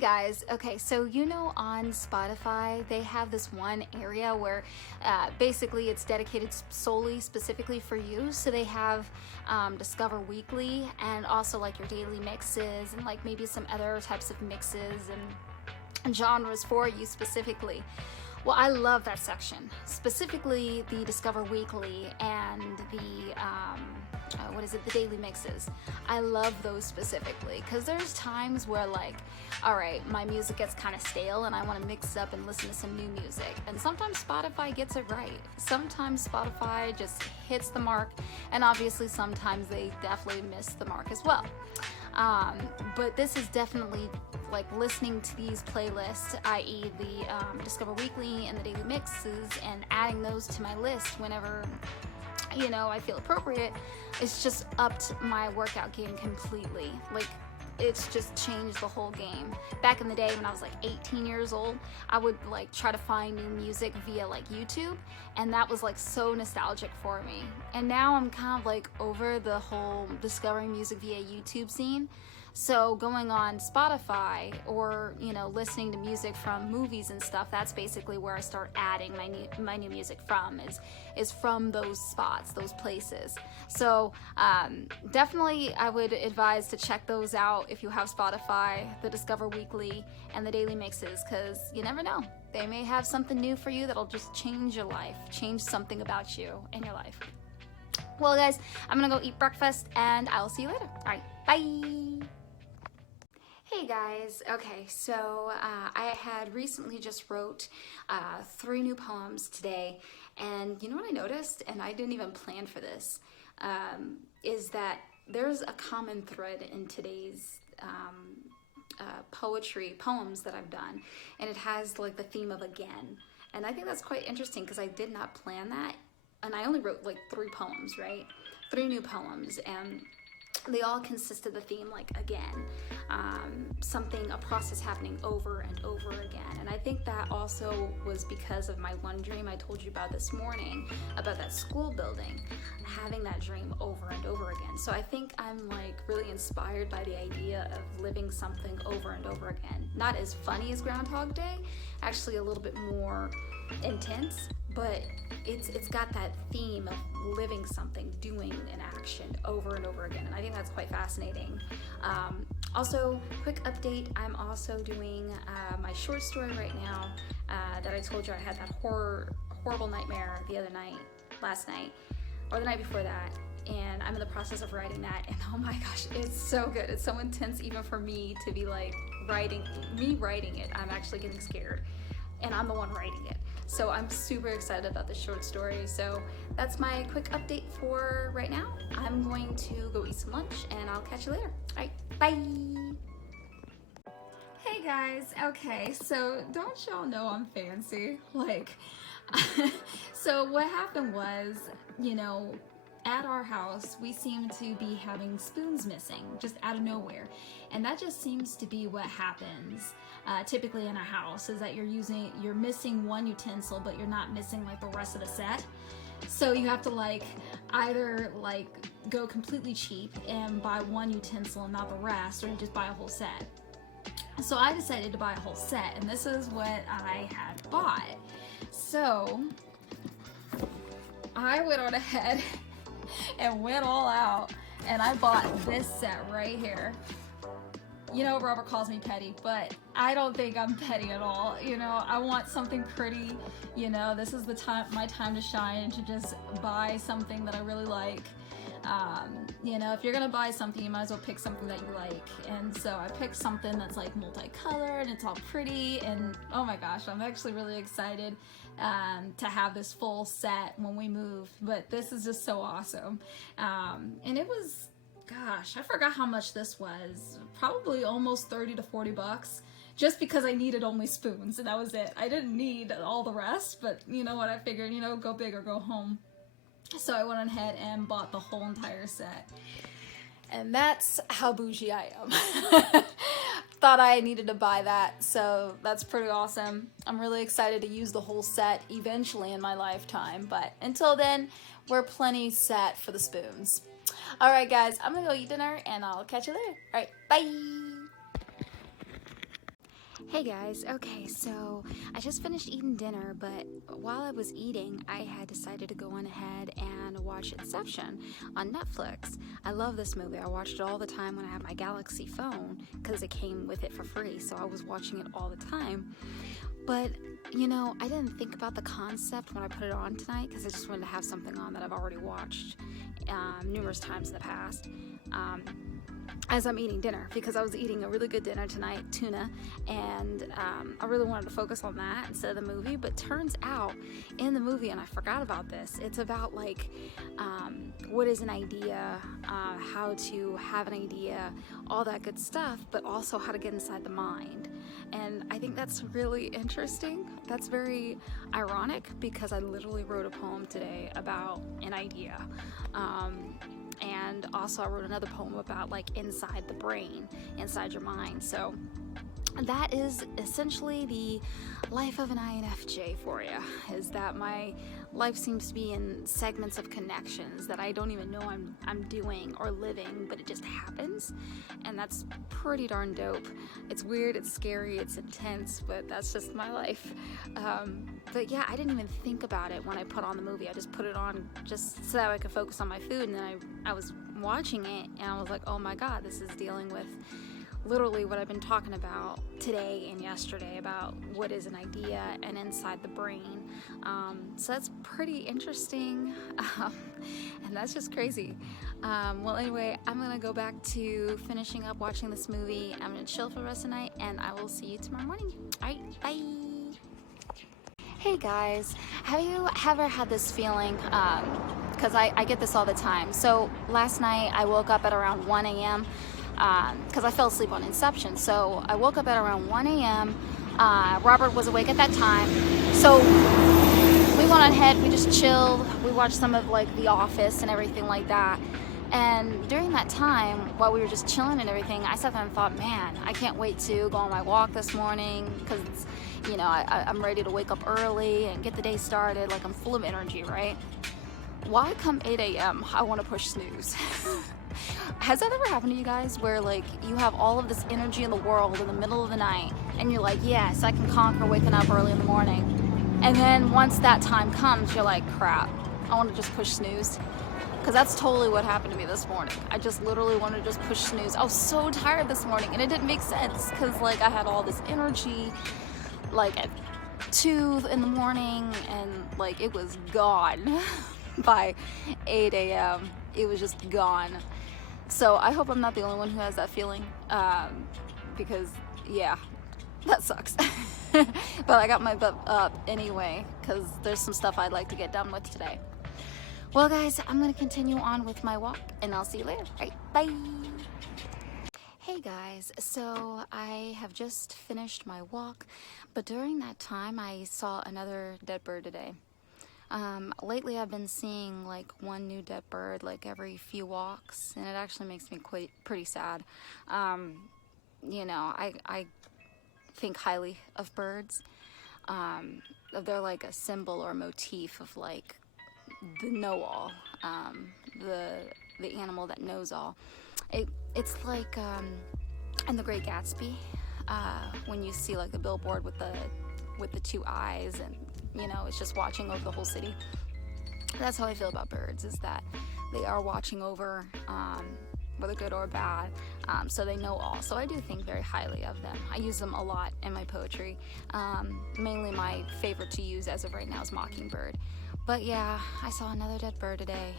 Guys, okay, so on Spotify they have this one area where basically it's dedicated solely specifically for you. So they have Discover Weekly and also like your daily mixes and like maybe some other types of mixes and genres for you specifically. Well, I love that section, specifically the Discover Weekly and the the daily mixes. I love those specifically because there's times where like, all right, my music gets kind of stale and I want to mix up and listen to some new music. And sometimes Spotify gets it right. Sometimes Spotify just hits the mark, and obviously sometimes they definitely miss the mark as well. But this is definitely like listening to these playlists, i.e. the Discover Weekly and the daily mixes, and adding those to my list whenever I feel appropriate. It's just upped my workout game completely. Like, it's just changed the whole game. Back in the day when I was like 18 years old, I would like try to find new music via like YouTube, and that was like so nostalgic for me. And now I'm kind of like over the whole discovering music via YouTube scene. So going on Spotify or listening to music from movies and stuff, that's basically where I start adding my new music from, is from those spots, those places. So definitely I would advise to check those out if you have Spotify, the Discover Weekly and the daily mixes, because you never know, they may have something new for you that'll just change your life, change something about you in your life. Well guys, I'm gonna go eat breakfast and I'll see you later. All right, bye. Hey guys, okay, so I had recently just wrote 3 new poems today, and you know what I noticed, and I didn't even plan for this, is that there's a common thread in today's poems that I've done, and it has like the theme of again, and I think that's quite interesting because I did not plan that, and I only wrote like 3 poems, right? 3 new poems, and they all consist of the theme like again, a process happening over and over again. And I think that also was because of my one dream I told you about this morning about that school building, having that dream over and over again. So I think I'm like really inspired by the idea of living something over and over again. Not as funny as Groundhog Day, actually a little bit more intense, but it's got that theme of living something, doing an action over and over again, and I think that's quite fascinating. Also, quick update, I'm also doing my short story right now that I told you I had that horrible nightmare last night, or the night before that, and I'm in the process of writing that, and oh my gosh, it's so good. It's so intense even for me to be like writing it. I'm actually getting scared, and I'm the one writing it. So I'm super excited about this short story. So that's my quick update for right now. I'm going to go eat some lunch and I'll catch you later. All right, bye. Hey guys, okay, so don't y'all know I'm fancy? Like, so what happened was, at our house, we seem to be having spoons missing, just out of nowhere. And that just seems to be what happens typically in a house, is that you're missing one utensil, but you're not missing like the rest of the set. So you have to like either like go completely cheap and buy one utensil and not the rest, or you just buy a whole set. So I decided to buy a whole set, and this is what I had bought. So I went on ahead and went all out, and I bought this set right here. Robert calls me petty, but I don't think I'm petty at all. I want something pretty. This is my time to shine, to just buy something that I really like. If you're gonna buy something, you might as well pick something that you like. And so I picked something that's like multicolored and it's all pretty, and oh my gosh, I'm actually really excited to have this full set when we move. But this is just so awesome. And it was, gosh, I forgot how much this was. Probably almost 30 to 40 bucks. Just because I needed only spoons, and that was it. I didn't need all the rest, but you know what, I figured, go big or go home. So I went ahead and bought the whole entire set. And that's how bougie I am. Thought I needed to buy that, so that's pretty awesome. I'm really excited to use the whole set eventually in my lifetime, but until then, we're plenty set for the spoons. Alright guys, I'm gonna go eat dinner and I'll catch you later. Alright, bye! Hey guys, okay, so I just finished eating dinner, but while I was eating, I had decided to go on ahead and watch Inception on Netflix. I love this movie. I watched it all the time when I had my Galaxy phone because it came with it for free, so I was watching it all the time. But, you know, I didn't think about the concept when I put it on tonight because I just wanted to have something on that I've already watched numerous times in the past. As I'm eating dinner, because I was eating a really good dinner tonight, tuna, and I really wanted to focus on that instead of the movie. But turns out in the movie, and I forgot about this, it's about like what is an idea, how to have an idea, all that good stuff, but also how to get inside the mind. And I think that's really interesting. That's very ironic because I literally wrote a poem today about an idea. And also I wrote another poem about like inside the brain, inside your mind. So that is essentially the life of an INFJ for you, is that my life seems to be in segments of connections that I don't even know I'm doing or living, but it just happens, and that's pretty darn dope. It's weird, it's scary, it's intense, but that's just my life. But yeah, I didn't even think about it when I put on the movie. I just put it on just so that I could focus on my food, and then I was watching it, and I was like, oh my god, this is dealing with literally what I've been talking about today and yesterday about what is an idea and inside the brain. So that's pretty interesting, and that's just crazy. Well, anyway, I'm gonna go back to finishing up watching this movie. I'm gonna chill for the rest of the night, and I will see you tomorrow morning. All right, bye. Hey guys, have you ever had this feeling, because I get this all the time. So last night I woke up at around 1 a.m. Because I fell asleep on Inception. So I woke up at around 1 a.m. Robert was awake at that time. So we went ahead, we just chilled. We watched some of like The Office and everything like that. And during that time, while we were just chilling and everything, I sat there and thought, man, I can't wait to go on my walk this morning because, you know, I'm ready to wake up early and get the day started. Like, I'm full of energy, right? Why come 8 a.m. I want to push snooze? Has that ever happened to you guys where like you have all of this energy in the world in the middle of the night and you're like, yes, I can conquer waking up early in the morning, and then once that time comes you're like, crap, I want to just push snooze? Because that's totally what happened to me this morning. I just literally wanted to just push snooze. I was so tired this morning, and it didn't make sense because like I had all this energy like at 2 in the morning, and like it was gone by 8 a.m. It was just gone. So I hope I'm not the only one who has that feeling, because yeah, that sucks. But I got my butt up anyway because there's some stuff I'd like to get done with today. Well guys, I'm gonna continue on with my walk, and I'll see you later. All right, bye. Hey guys, so I have just finished my walk, but during that time I saw another dead bird today. Lately I've been seeing like one new dead bird like every few walks, and it actually makes me pretty sad. You know, I think highly of birds. They're like a symbol or motif of like the know-all, the animal that knows all. It's like in The Great Gatsby, when you see like the billboard with the two eyes, and you know, it's just watching over the whole city. That's how I feel about birds, is that they are watching over, whether good or bad, so they know all. So I do think very highly of them. I use them a lot in my poetry. Mainly my favorite to use as of right now is Mockingbird. But yeah, I saw another dead bird today.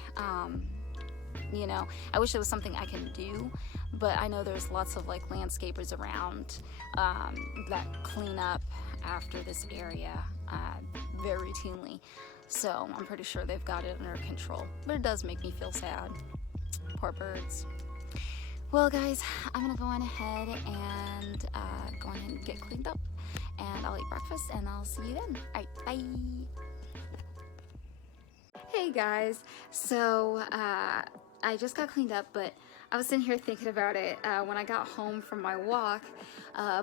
You know, I wish it was something I can do, but I know there's lots of like landscapers around that clean up after this area very routinely, so I'm pretty sure they've got it under control. But it does make me feel sad. Poor birds. Well guys, I'm gonna go on ahead and go on and get cleaned up, and I'll eat breakfast, and I'll see you then. Alright, bye. Hey guys, so I just got cleaned up, but I was sitting here thinking about it. When I got home from my walk,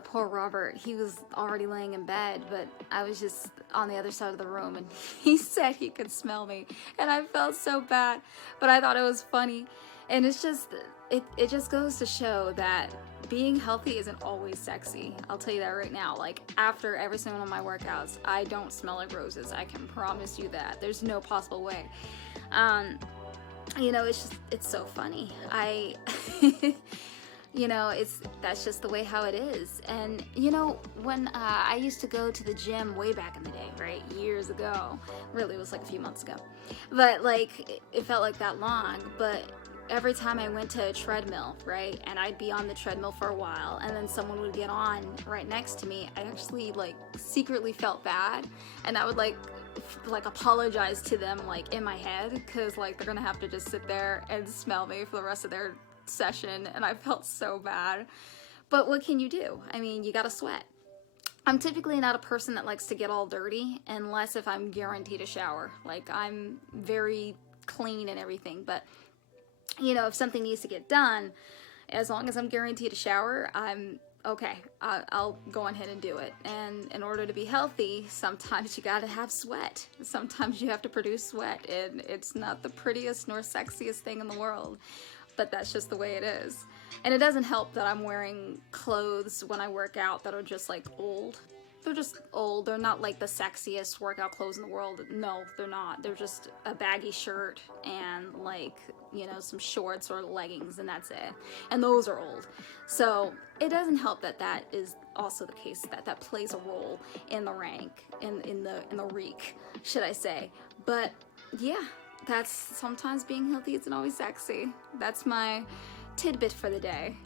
poor Robert, he was already laying in bed, but I was just on the other side of the room, and he said he could smell me, and I felt so bad, but I thought it was funny. And it's just, it just goes to show that being healthy isn't always sexy. I'll tell you that right now. Like, after every single one of my workouts, I don't smell like roses. I can promise you that. There's no possible way. You know, it's so funny. You know, that's just the way how it is. And you know, when I used to go to the gym way back in the day, right, years ago, really it was like a few months ago, but like it felt like that long. But every time I went to a treadmill, right, and I'd be on the treadmill for a while, and then someone would get on right next to me, I actually like secretly felt bad, and I would like apologize to them like in my head, because like they're gonna have to just sit there and smell me for the rest of their session, and I felt so bad. But what can you do? I mean, you gotta sweat. I'm typically not a person that likes to get all dirty unless if I'm guaranteed a shower. Like, I'm very clean and everything, but you know, if something needs to get done, as long as I'm guaranteed a shower, I'm okay. I'll go ahead and do it. And in order to be healthy, sometimes you gotta have sweat. Sometimes you have to produce sweat, and it's not the prettiest nor sexiest thing in the world, but that's just the way it is. And it doesn't help that I'm wearing clothes when I work out that are just like old. They're just old. They're not like the sexiest workout clothes in the world. No, they're not. They're just a baggy shirt and like, you know, some shorts or leggings, and that's it. And those are old. So it doesn't help that that is also the case, that plays a role in the rank, in the reek, should I say. But yeah, that's sometimes being healthy isn't always sexy. That's my tidbit for the day.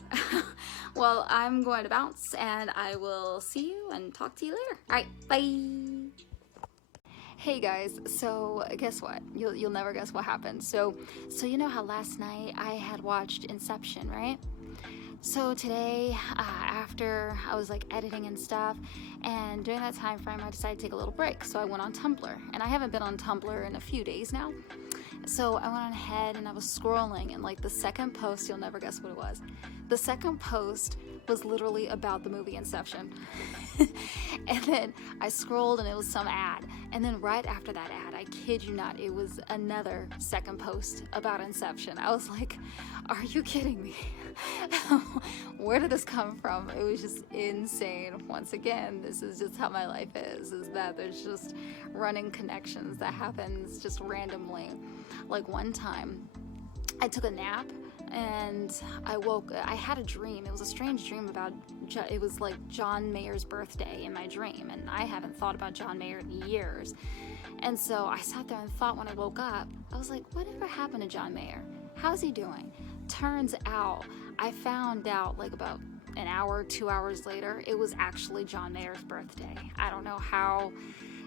Well, I'm going to bounce, and I will see you and talk to you later. All right, bye. Hey guys, so guess what? You'll never guess what happened. So you know how last night I had watched Inception, right? So today, after I was like editing and stuff, and during that time frame, I decided to take a little break. So I went on Tumblr, and I haven't been on Tumblr in a few days now. So I went on ahead and I was scrolling, and like the second post, you'll never guess what it was. The second post was literally about the movie Inception. And then I scrolled and it was some ad. And then right after that ad, I kid you not, it was another second post about Inception. I was like, are you kidding me? Where did this come from? It was just insane. Once again, this is just how my life is that there's just running connections that happens just randomly. Like one time, I took a nap and I had a dream. It was a strange dream about, it was like John Mayer's birthday in my dream, and I haven't thought about John Mayer in years. And so I sat there and thought when I woke up, I was like, whatever happened to John Mayer? How's he doing? Turns out, I found out like about an hour, 2 hours later, it was actually John Mayer's birthday. I don't know how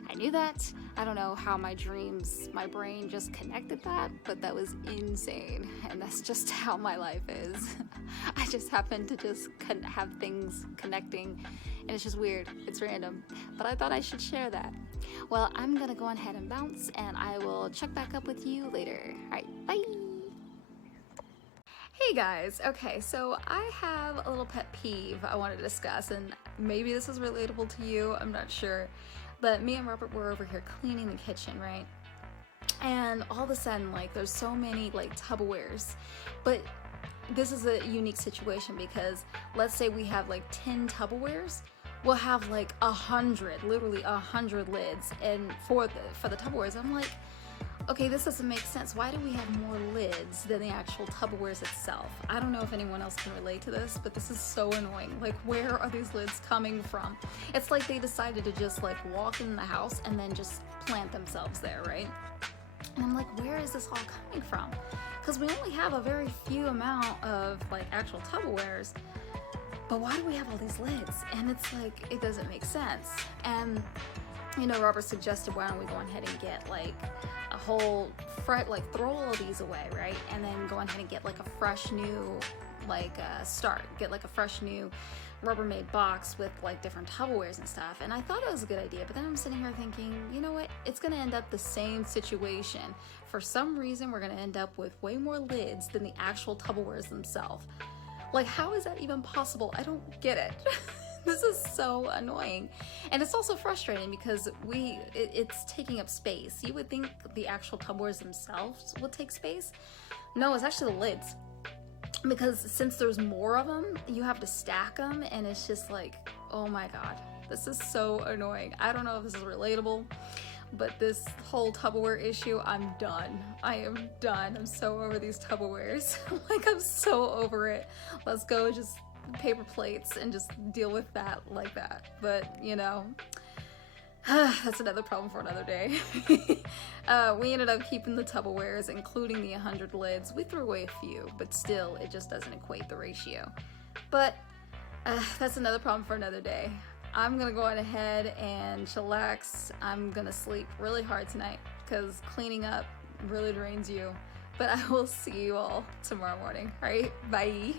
I knew that. I don't know how my brain just connected that, but that was insane. And that's just how my life is. I just happen to just have things connecting, and it's just weird. It's random. But I thought I should share that. Well, I'm gonna go ahead and bounce, and I will check back up with you later. All right, bye. Hey guys, okay, so I have a little pet peeve I want to discuss, and maybe this is relatable to you, I'm not sure. But me and Robert were over here cleaning the kitchen, right? And all of a sudden, like, there's so many, like, Tupperwares. But this is a unique situation because let's say we have, like, 10 Tupperwares. We'll have, like, 100, literally 100 lids. And for the Tupperwares, I'm like, okay, this doesn't make sense. Why do we have more lids than the actual Tupperwares itself? I don't know if anyone else can relate to this, but this is so annoying. Like, where are these lids coming from? It's like they decided to just like walk in the house and then just plant themselves there, right? And I'm like, where is this all coming from? Because we only have a very few amount of like actual Tupperwares, but why do we have all these lids? And it's like, it doesn't make sense. And you know, Robert suggested, why don't we go ahead and get like a whole throw all of these away, right? And then go ahead and get like a fresh new get like a fresh new Rubbermaid box with like different Tupperwares and stuff. And I thought it was a good idea, but then I'm sitting here thinking, you know what, it's gonna end up the same situation. For some reason, we're gonna end up with way more lids than the actual Tupperwares themselves. Like, how is that even possible? I don't get it. This is so annoying. And it's also frustrating because it's taking up space. You would think the actual Tupperwares themselves would take space. No, it's actually the lids. because since there's more of them, you have to stack them, and it's just like, oh my god, this is so annoying. I don't know if this is relatable, but this whole Tupperware issue, I'm done. I am done. I'm so over these Tupperwares. Like, I'm so over it. Let's go just paper plates and just deal with that like that. But, you know, that's another problem for another day. We ended up keeping the Tupperwares, including the 100 lids. We threw away a few, but still, it just doesn't equate the ratio. But that's another problem for another day. I'm gonna go on ahead and chillax. I'm gonna sleep really hard tonight because cleaning up really drains you. But I will see you all tomorrow morning. All right, bye.